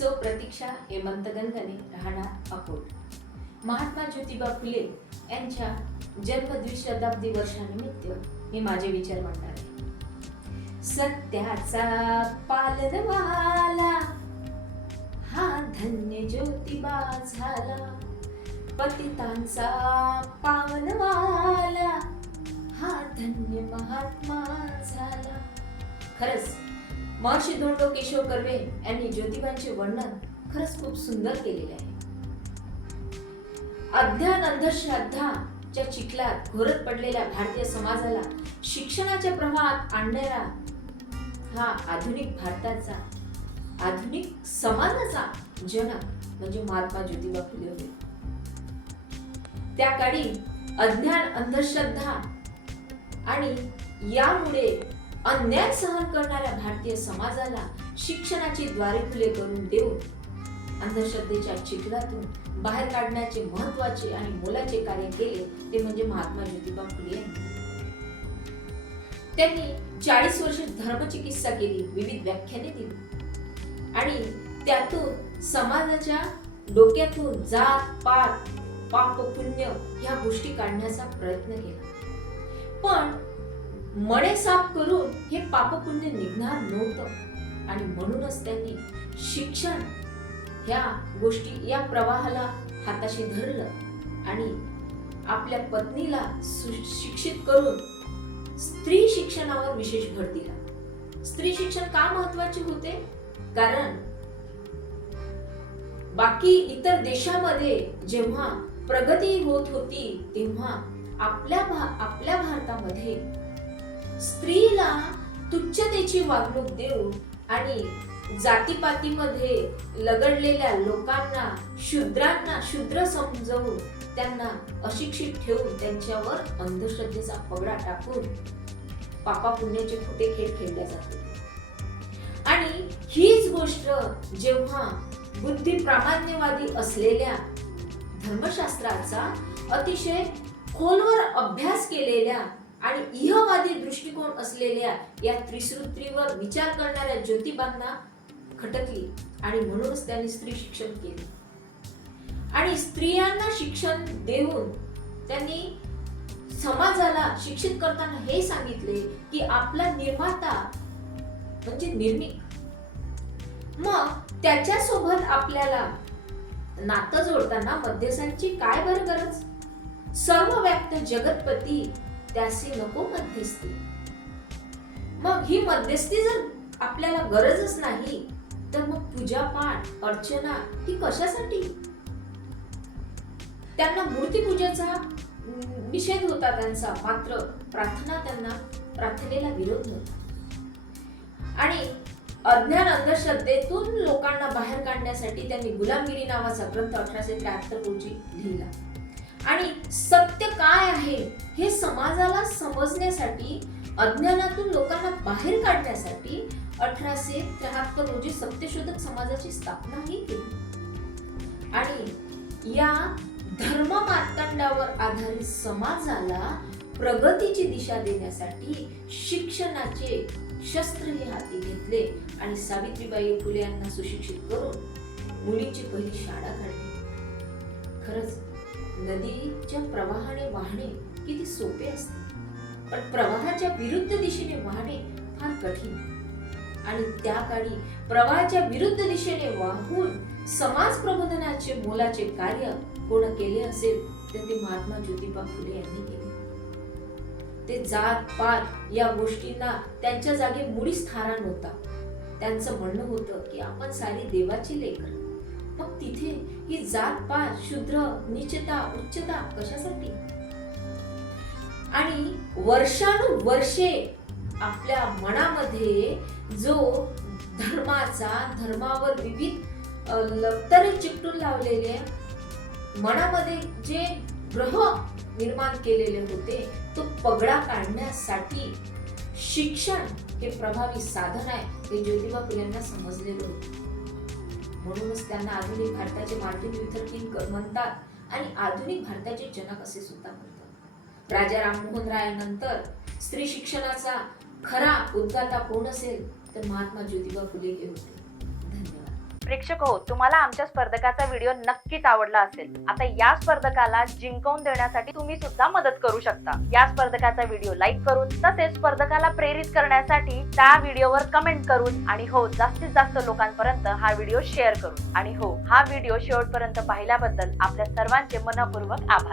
सौ प्रतीक्षा हेमंत गंगणे, राहणार अकोट. महात्मा ज्योतिबा फुले यांच्या जन्म द्विशताब्दी वर्षानिमित्त मी माझे विचार मांडणार आहे. सत्याचा पालनवाला हा धन्य ज्योतिबा झाला, पतितांचा पावनवाला हा धन्य महात्मा झाला. खरंच महर्षी धोंडो केशव कर्वे यांनी ज्योतिबांचे वर्णन खरंच खूप सुंदर केलेले आहे. अज्ञान अंधश्रद्धाच्या चिखलात घोरत पडलेल्या भारतीय समाजाला शिक्षणाच्या प्रवाहात आणणारा हा आधुनिक भारताचा, आधुनिक समाजाचा जनक म्हणजे महात्मा ज्योतिबा फुले होते. त्या काळी अज्ञान अंधश्रद्धा आणि यामुळे अन्याय सहन करणाऱ्या भारतीय समाजाला शिक्षणाची द्वारे खुले करून देऊन अंधश्रद्धेच्या चिखलातून बाहेर काढण्याचे महत्त्वाचे आणि मोलाचे कार्य केले ते म्हणजे महात्मा ज्योतिबा फुले यांनी. त्यांनी 40 वर्ष धर्मचिकित्सा केली, विविध व्याख्याने दिली आणि त्यातून समाजाच्या डोक्यातून जात पात, पाप पुण्य ह्या गोष्टी काढण्याचा प्रयत्न केला. पण मणे साफ करून हे पाप पुण्य निघणार नव्हतं आणि म्हणूनच त्यांनी शिक्षण ह्या गोष्टी, या प्रवाहाला हाताशी धरलं आणि आपल्या पत्नीला सुशिक्षित करून स्त्री शिक्षणावर विशेष भर दिला. स्त्री शिक्षण का महत्वाचे होते? कारण बाकी इतर देशामध्ये जेव्हा प्रगती होत होती तेव्हा आपल्या भारतामध्ये स्त्रीला तुच्छतेची वागणूक देऊन आणि जातीपातीमध्ये लगडलेल्या लोकांना, शूद्र समजवून त्यांना अशिक्षित ठेवून त्यांच्यावर अंधश्रद्धेचा पगडा टाकून पापा पुण्याचे खोटे खेळ खेळले जात होते. आणि हीच गोष्ट जेव्हा बुद्धी प्रामाण्यवादी असलेल्या धर्मशास्त्राचा अतिशय खोलवर अभ्यास केलेल्या आणि इहवादी दृष्टिकोन असलेल्या या त्रिसूत्रीवर विचार करणाऱ्या ज्योतिबांना खटकली आणि म्हणूनच त्यांनी स्त्री शिक्षण केले. आणि स्त्रियांना शिक्षण देऊन त्यांनी समाजाला शिक्षित करताना हे सांगितले की आपला निर्माता म्हणजे निर्मिक. मग त्याच्यासोबत आपल्याला नातं जोडताना मध्यस्थांची काय बरं गरज? सर्व व्याप्त जगतपती त्यासी नको मध्यस्थी. मग ही मध्यस्थी जर आपल्याला गरजच नाही तर मग पूजा पाठ अर्चना ही कशासाठी? त्यांना मूर्तीपूजेचा निषेध होता त्यांचा, मात्र प्रार्थनेला विरोध नव्हता. आणि अज्ञान अंधश्रद्धेतून लोकांना बाहेर काढण्यासाठी त्यांनी गुलामगिरी नावाचा ग्रंथ 1873 रोजी लिहिला. आणि सत्य काय आहे हे समाजाला समजण्यासाठी, अज्ञानातून लोकांना बाहेर काढण्यासाठी 1873 रोजी सत्यशोधक समाजाची स्थापनाही केली. आणि या धर्म मार्तंडावर आधारित समाजाला प्रगतीची दिशा देण्यासाठी शिक्षणाचे शस्त्र हे हाती घेतले आणि सावित्रीबाई फुले यांना सुशिक्षित करून मुलीची पहिली शाळा काढली. खरंच नदीच्या प्रवाहाने वाहणे किती सोपे असते, पण प्रवाहाच्या विरुद्ध दिशेने वाहणे फार कठीण. आणि त्या काळी प्रवाहाच्या विरुद्ध दिशेने वाहून समाज प्रबोधनाचे मोलाचे कार्य कोण केले असेल तर ते महात्मा ज्योतिबा फुले यांनी केले. ते जात पात या गोष्टींना त्यांच्या जागी मुळीच थारा नव्हता. त्यांचं म्हणणं होतं की आपण सारी देवाची लेकरं, मग तिथे ही जात पात, शूद्र, नीचता, उच्चता कशासाठी? आणि वर्षानुवर्षे आपल्या मनामध्ये जो धर्मावर विविध लक्तरे चिकटून लावलेले, मनामध्ये जे ग्रह निर्माण केलेले होते तो पगडा काढण्यासाठी शिक्षण हे प्रभावी साधन आहे हे ज्योतिबा फुलेंना समजलेलं होतं. म्हणूनच त्यांना आधुनिक भारताचे मार्टिन लुथर किंग म्हणतात आणि आधुनिक भारताचे जनक असे सुद्धा म्हणतात. राजा राममोहन राय नंतर स्त्री शिक्षणाचा खरा उद्गाता कोण असेल तर महात्मा ज्योतिबा फुले हे होते. धन्यवाद. प्रेक्षक हो, तुम्हाला आमच्या स्पर्धकाचा व्हिडिओ नक्कीच आवडला असेल. आता या स्पर्धकाला जिंकवून देण्यासाठी तुम्ही सुद्धा मदत करू शकता. या स्पर्धकाचा व्हिडिओ लाईक करून, तसेच स्पर्धकाला प्रेरित करण्यासाठी त्या व्हिडिओवर कमेंट करून, आणि हो, जास्तीत जास्त लोकांपर्यंत हा व्हिडिओ शेअर करून, आणि हो, हा व्हिडिओ शेवटपर्यंत पाहिल्याबद्दल आपल्या सर्वांचे मनपूर्वक आभार.